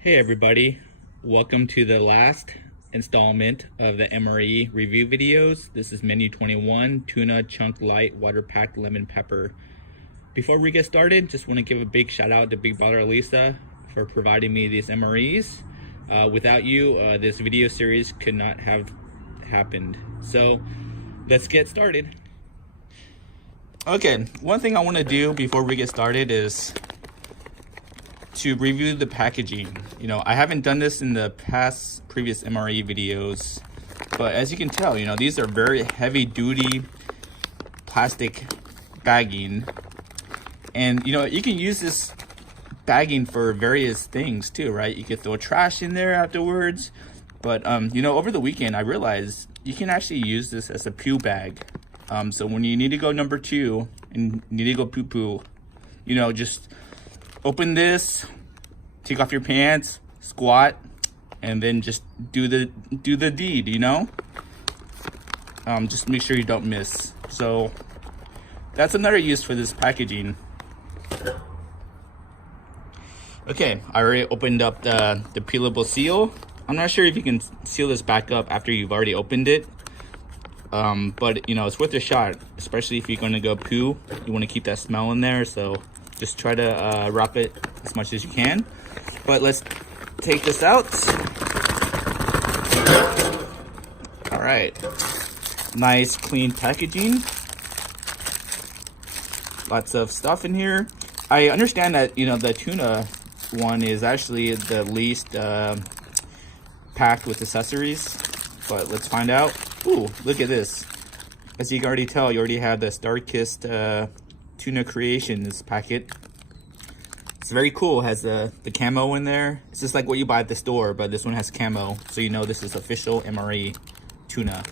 Hey everybody, welcome to the last installment of the MRE review videos. This is menu 21, tuna chunk light water packed lemon pepper. Before we get started, just want to give a big shout out to Big Baller Lisa for providing me these MREs. Without you, this video series could not have happened. So let's get started. Okay, one thing I want to do before we get started is to review the packaging. I haven't done this in the previous MRE videos, but as you can tell, these are very heavy duty plastic bagging. And you can use this bagging for various things too, right? You could throw trash in there afterwards. But over the weekend I realized you can actually use this as a poo bag. So when you need to go number 2 and need to go poo-poo, just open this, take off your pants, squat, and then just do the deed, just make sure you don't miss. So that's another use for this packaging. Okay, I already opened up the peelable seal. I'm not sure if you can seal this back up after you've already opened it. But it's worth a shot, especially if you're going to go poo. You want to keep that smell in there, so just try to wrap it as much as you can. But let's take this out. All right, nice clean packaging. Lots of stuff in here. I understand that the tuna one is actually the least packed with accessories, but let's find out. Ooh, look at this. As you can already tell, you already have the Star-Kissed Tuna Creations packet. It's very cool. It has the camo in there. It's just like what you buy at the store, but this one has camo, so this is official MRE tuna.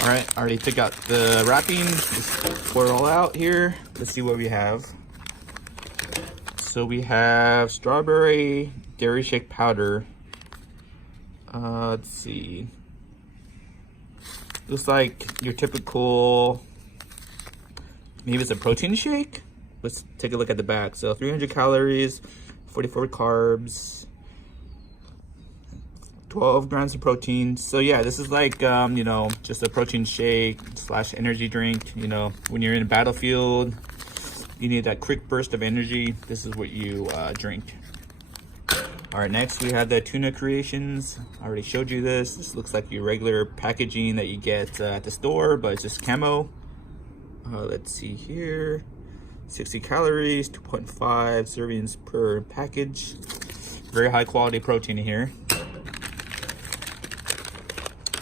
All right, I already took out the wrapping. Just pour it all out here. Let's see what we have. So we have strawberry dairy shake powder. Let's see. Looks like your typical, maybe it's a protein shake. Let's take a look at the back. So 300 calories, 44 carbs, 12 grams of protein. So yeah, this is like, just a protein shake / energy drink. When you're in a battlefield, you need that quick burst of energy. This is what you drink. All right, next we have the Tuna Creations. I already showed you this. This looks like your regular packaging that you get at the store, but it's just camo. Let's see here. 60 calories, 2.5 servings per package. Very high quality protein in here.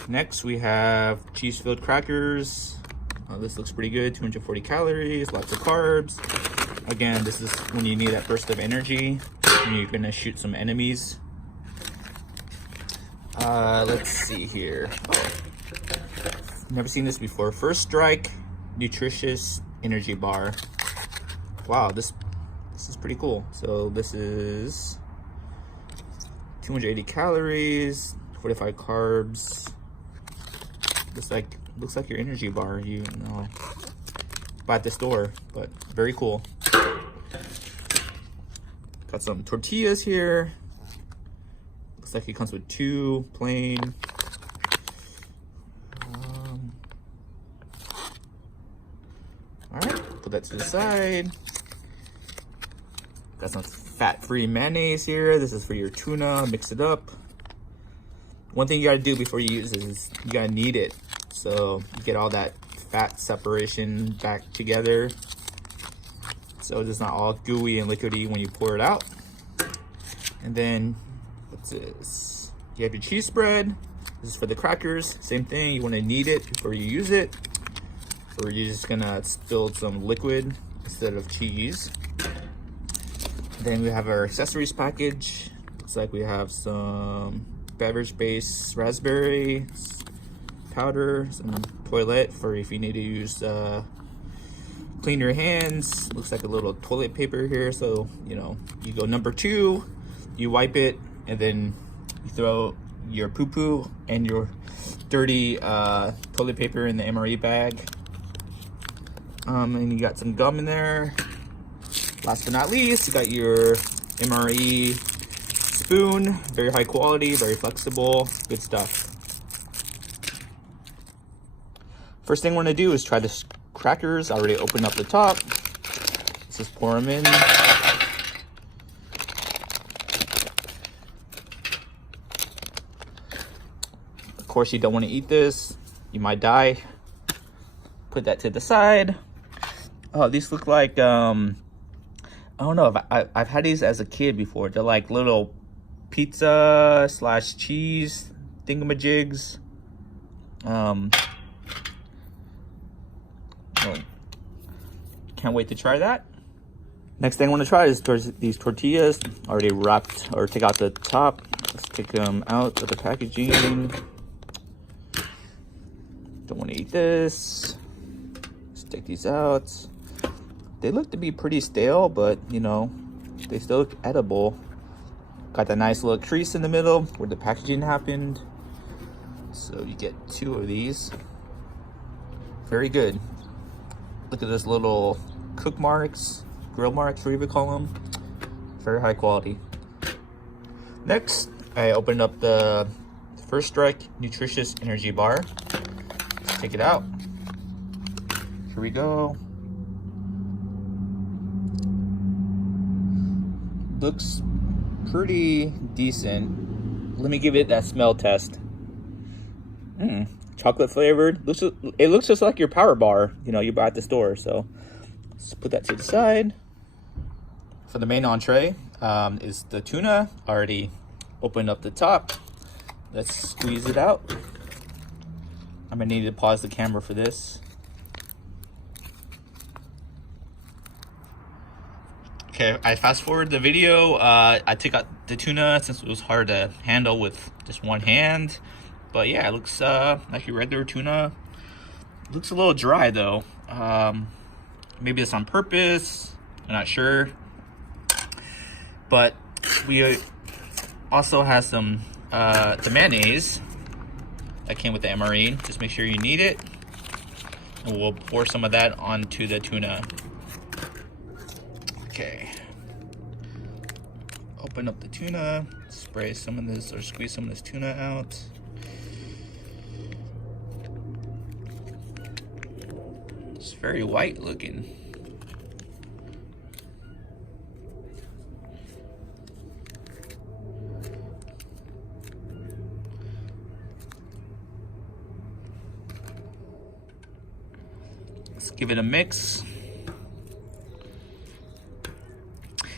Next we have cheese-filled crackers. This looks pretty good, 240 calories, lots of carbs. Again, this is when you need that burst of energy and you're gonna shoot some enemies. Let's see here. Oh, never seen this before. First Strike nutritious energy bar. Wow, this is pretty cool. So this is 280 calories, 45 carbs. Looks like your energy bar you buy at the store, but very cool. Got some tortillas here. Looks like it comes with 2 plain. All right, put that to the side. Got some fat-free mayonnaise here. This is for your tuna. Mix it up. One thing you gotta do before you use this is you gotta knead it, so you get all that fat separation back together, so it's not all gooey and liquidy when you pour it out. And then what's this? You have your cheese spread. This is for the crackers. Same thing. You want to knead it before you use it, or you're just gonna spill some liquid instead of cheese. Then we have our accessories package. Looks like we have some beverage-based raspberry powder, some toilet for if you need to use clean your hands. Looks like a little toilet paper here, so you go number 2, you wipe it, and then you throw your poo-poo and your dirty toilet paper in the MRE bag. And you got some gum in there. Last but not least, you got your MRE spoon. Very high quality, very flexible, good stuff. First thing we're gonna do is try the crackers. I already opened up the top. Let's just pour them in. Of course, you don't want to eat this. You might die. Put that to the side. Oh, these look like, I don't know, I've had these as a kid before. They're like little pizza / cheese thingamajigs. Can't wait to try that. Next thing I want to try is these tortillas. Already wrapped, or take out the top. Let's take them out of the packaging. Don't want to eat this. Let's take these out. They look to be pretty stale, but you know, they still look edible. Got that nice little crease in the middle where the packaging happened. So you get 2 of these. Very good. Look at this little cook marks, grill marks, whatever you call them. Very high quality. Next, I opened up the First Strike Nutritious Energy Bar. Let's take it out. Here we go. Looks pretty decent. Let me give it that smell test. Chocolate flavored. It looks just like your power bar, you know, you buy at the store. So let's put that to the side. For the main entree is the tuna. Already opened up the top. Let's squeeze it out. I'm gonna need to pause the camera for this. Okay, I fast forward the video. I took out the tuna since it was hard to handle with just one hand. But yeah, it looks like your regular tuna. It looks a little dry though. Maybe it's on purpose. I'm not sure. But we also have some the mayonnaise that came with the MRE. Just make sure you need it. And we'll pour some of that onto the tuna. Okay. Open up the tuna. Spray some of this, or squeeze some of this tuna out. It's very white looking. Let's give it a mix.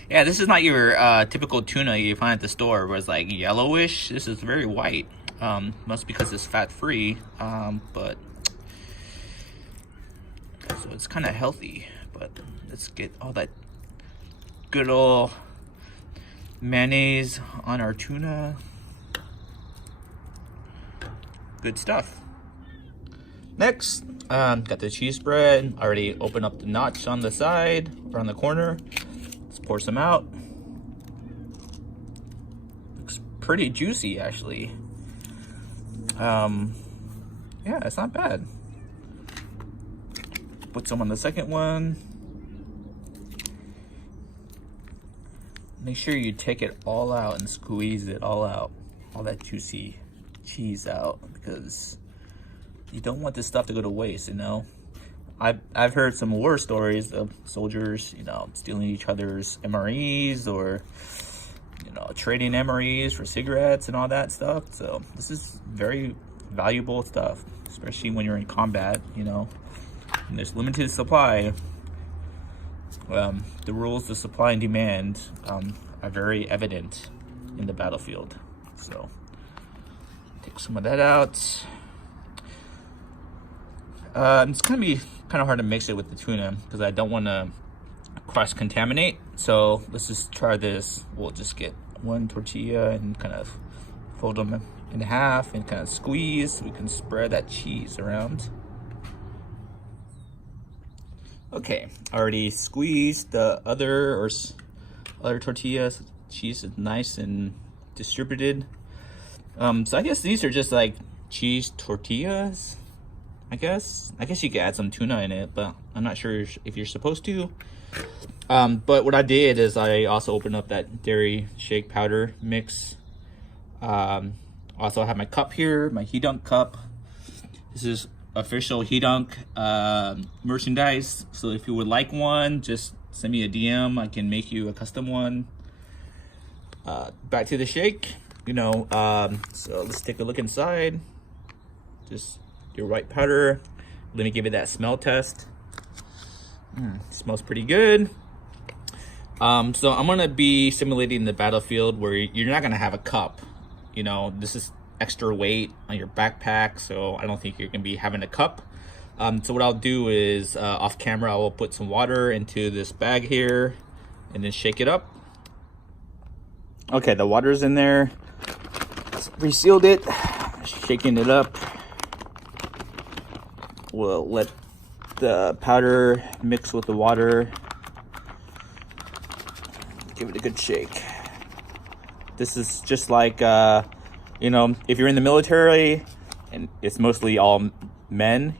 Yeah, this is not your typical tuna you find at the store where it's like yellowish. This is very white. Must be because it's fat-free, but so it's kind of healthy. But let's get all that good old mayonnaise on our tuna. Good stuff. Next, got the cheese spread. Already opened up the notch on the side or on the corner. Let's pour some out. Looks pretty juicy, actually. Yeah, it's not bad. Put some on the second one. Make sure you take it all out and squeeze it all out. All that juicy cheese out, because you don't want this stuff to go to waste, you know? I've heard some war stories of soldiers, you know, stealing each other's MREs, or, you know, trading MREs for cigarettes and all that stuff. So this is very valuable stuff, especially when you're in combat, you know, and there's limited supply. The rules of supply and demand are very evident in the battlefield. So take some of that out. It's gonna be kind of hard to mix it with the tuna because I don't want to cross-contaminate. So let's just try this. We'll just get one tortilla and kind of fold them in half and kind of squeeze so we can spread that cheese around. Okay, already squeezed the other tortillas. Cheese is nice and distributed. So I guess these are just like cheese tortillas. I guess you could add some tuna in it, but I'm not sure if you're supposed to. But what I did is I also opened up that dairy shake powder mix. Also I have my cup here, my He Dunk cup. This is official He Dunk merchandise. So if you would like one, just send me a DM. I can make you a custom one. Back to the shake, so let's take a look inside. Just your white powder. Let me give it that smell test. Smells pretty good. So I'm gonna be simulating the battlefield where you're not gonna have a cup. This is extra weight on your backpack, so I don't think you're gonna be having a cup. So what I'll do is off camera, I will put some water into this bag here and then shake it up. Okay, the water's in there. Resealed it, shaking it up. We'll let the powder mix with the water. Give it a good shake. This is just like, if you're in the military and it's mostly all men,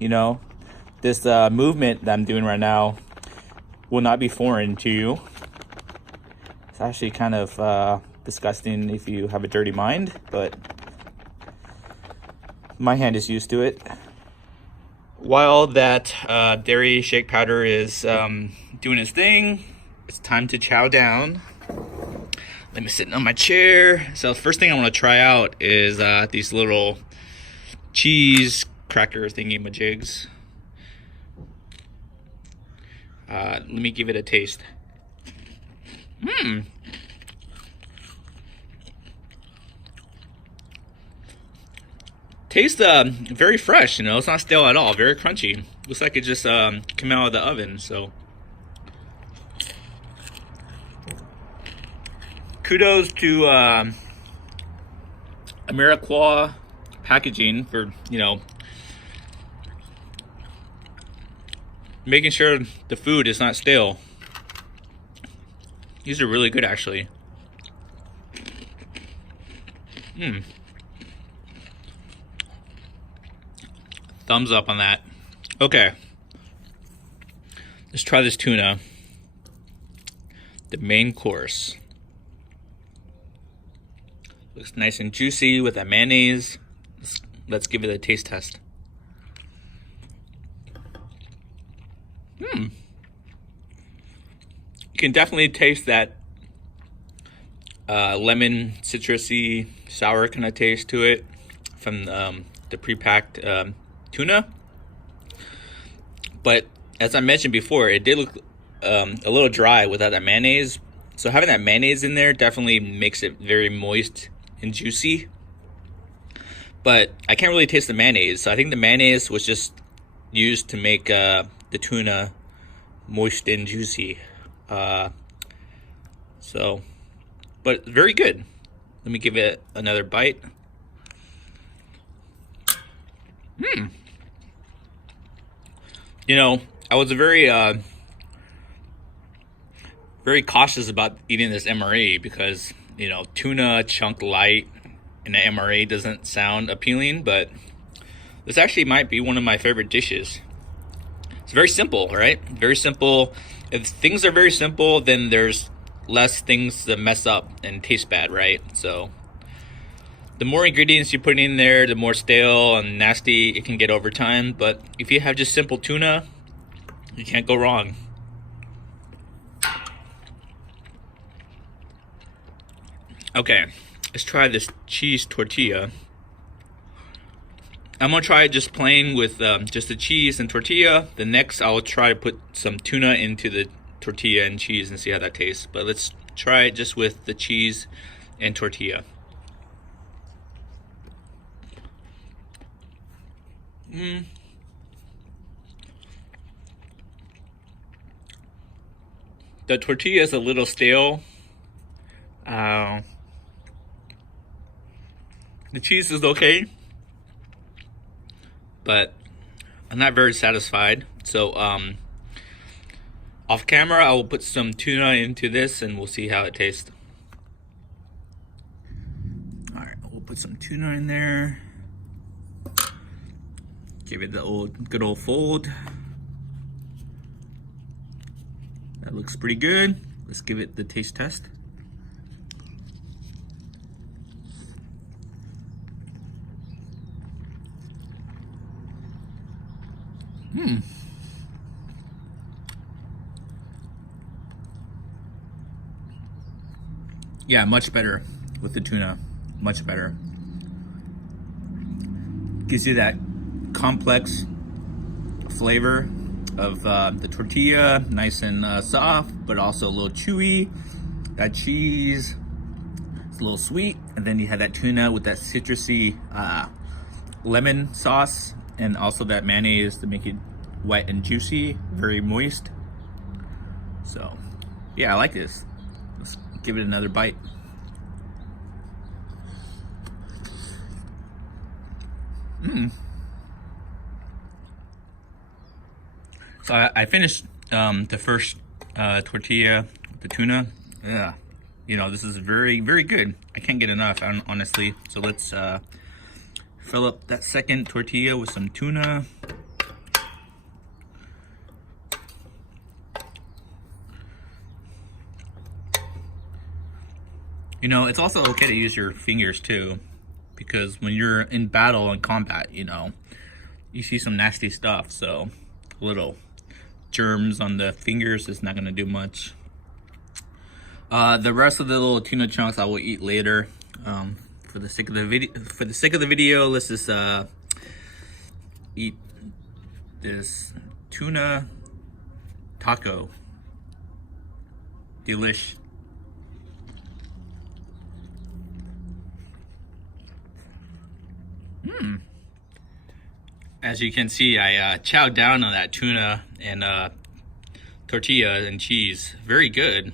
this movement that I'm doing right now will not be foreign to you. It's actually kind of disgusting if you have a dirty mind, but my hand is used to it. While that dairy shake powder is doing its thing, it's time to chow down. Let me sit on my chair. So the first thing I want to try out is these little cheese cracker thingy-majigs. Let me give it a taste. Tastes very fresh, it's not stale at all, very crunchy. Looks like it just came out of the oven, so. Kudos to MRE packaging for, making sure the food is not stale. These are really good, actually. Thumbs up on that. Okay. Let's try this tuna. The main course. Looks nice and juicy with that mayonnaise. Let's give it a taste test. You can definitely taste that lemon, citrusy, sour kind of taste to it from the pre-packed tuna. But as I mentioned before, it did look a little dry without that mayonnaise. So having that mayonnaise in there definitely makes it very moist and juicy. But I can't really taste the mayonnaise. So I think the mayonnaise was just used to make the tuna moist and juicy. But very good. Let me give it another bite. I was very cautious about eating this MRE because, tuna chunked light in the MRE doesn't sound appealing, but this actually might be one of my favorite dishes. It's very simple, right? Very simple. If things are very simple, then there's less things that mess up and taste bad, right? So the more ingredients you put in there, the more stale and nasty it can get over time. But if you have just simple tuna, you can't go wrong. Okay, let's try this cheese tortilla. I'm gonna try it just plain with just the cheese and tortilla. The next, I'll try to put some tuna into the tortilla and cheese and see how that tastes. But let's try it just with the cheese and tortilla. The tortilla is a little stale. The cheese is okay, but I'm not very satisfied. So off camera, I will put some tuna into this and we'll see how it tastes. All right, we'll put some tuna in there. Give it the good old fold. That looks pretty good. Let's give it the taste test. Yeah, much better with the tuna. Much better. Gives you that complex flavor of the tortilla, nice and soft, but also a little chewy. That cheese, it's a little sweet, and then you have that tuna with that citrusy lemon sauce, and also that mayonnaise to make it wet and juicy, very moist. So, yeah, I like this. Let's give it another bite. So I finished the first tortilla, the tuna. Yeah, you know, this is very, very good. I can't get enough, honestly. So let's fill up that second tortilla with some tuna. You know, it's also okay to use your fingers too, because when you're in battle and combat, you know, you see some nasty stuff. So little germs on the fingers is not gonna do much. The rest of the little tuna chunks I will eat later. For the sake of the video, let's just eat this tuna taco. Delish. As you can see, I chowed down on that tuna and tortilla and cheese. Very good.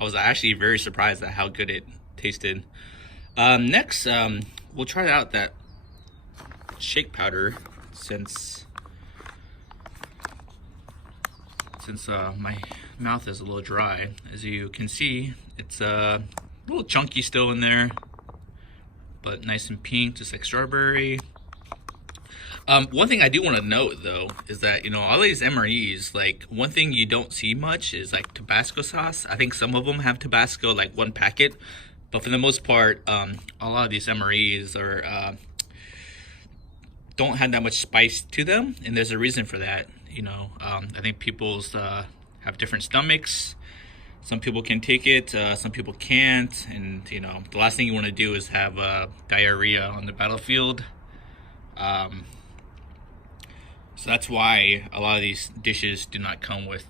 I was actually very surprised at how good it tasted. Next, we'll try out that shake powder since my mouth is a little dry. As you can see, it's a little chunky still in there, but nice and pink, just like strawberry. One thing I do want to note though is that, you know, all these MREs, like one thing you don't see much is like Tabasco sauce. I think some of them have Tabasco, like one packet, but for the most part, a lot of these MREs are don't have that much spice to them, and there's a reason for that. You know, I think people's have different stomachs. Some people can take it, some people can't, and you know, the last thing you want to do is have diarrhea on the battlefield. So that's why a lot of these dishes do not come with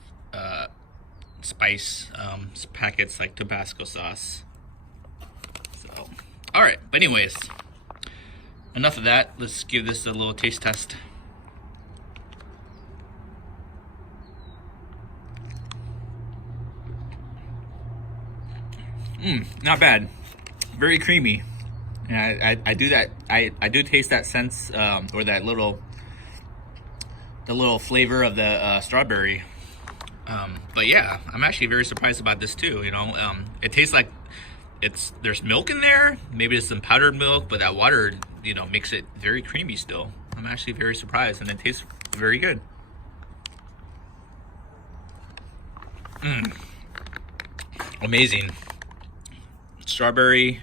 spice packets like Tabasco sauce. So, all right, but anyways, enough of that. Let's give this a little taste test. Not bad. Very creamy. And I do that. I do taste that sense or that little flavor of the strawberry. But yeah, I'm actually very surprised about this too. You know, it tastes like there's milk in there. Maybe it's some powdered milk, but that water, you know, makes it very creamy still. I'm actually very surprised, and it tastes very good. Amazing. Strawberry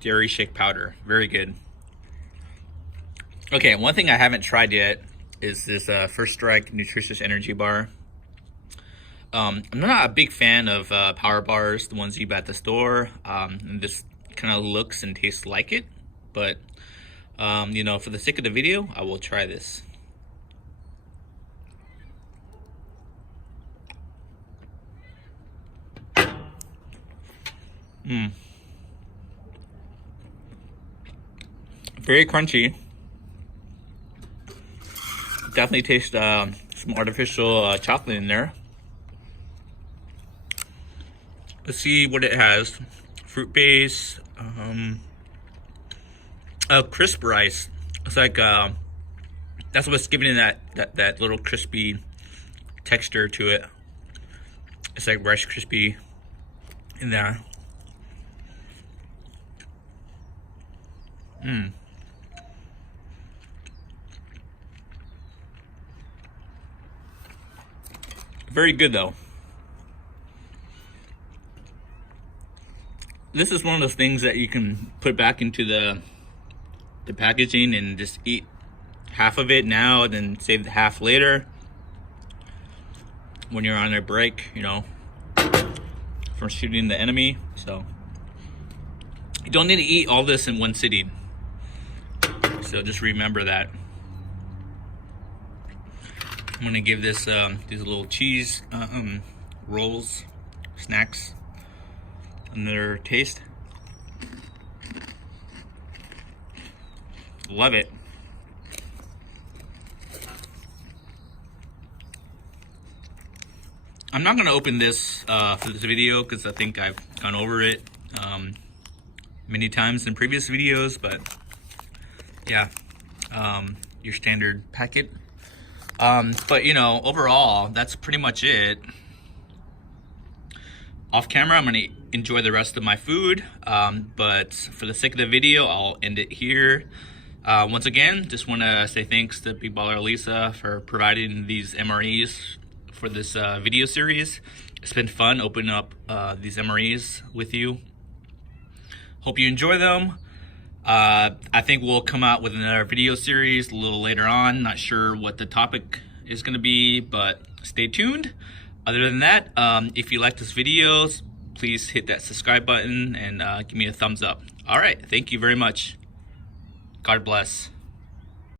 dairy shake powder, very good. Okay, one thing I haven't tried yet is this First Strike nutritious energy bar. I'm not a big fan of power bars, the ones you buy at the store. And this kind of looks and tastes like it, but you know, for the sake of the video, I will try this. Very crunchy. Definitely taste some artificial chocolate in there. Let's see what it has. Fruit base, crisp rice. It's like that's what's giving it that little crispy texture to it. It's like Rice Krispie in there. Very good though. this is one of those things that you can put back into the packaging and just eat half of it now and then save the half later when you're on a break, you know, from shooting the enemy. So you don't need to eat all this in one sitting, so just remember that. I'm gonna give this these little cheese rolls, snacks, another taste. Love it. I'm not gonna open this for this video because I think I've gone over it many times in previous videos, but yeah, your standard packet. But you know, overall, that's pretty much it. Off camera, I'm gonna enjoy the rest of my food, but for the sake of the video, I'll end it here. Once again, just want to say thanks to Big Baller Lisa for providing these MREs for this video series. It's been fun opening up these MREs with you. Hope you enjoy them. I think we'll come out with another video series a little later on. Not sure what the topic is going to be, but stay tuned. Other than that, if you like this video, please hit that subscribe button and give me a thumbs up. All right, thank you very much. God bless.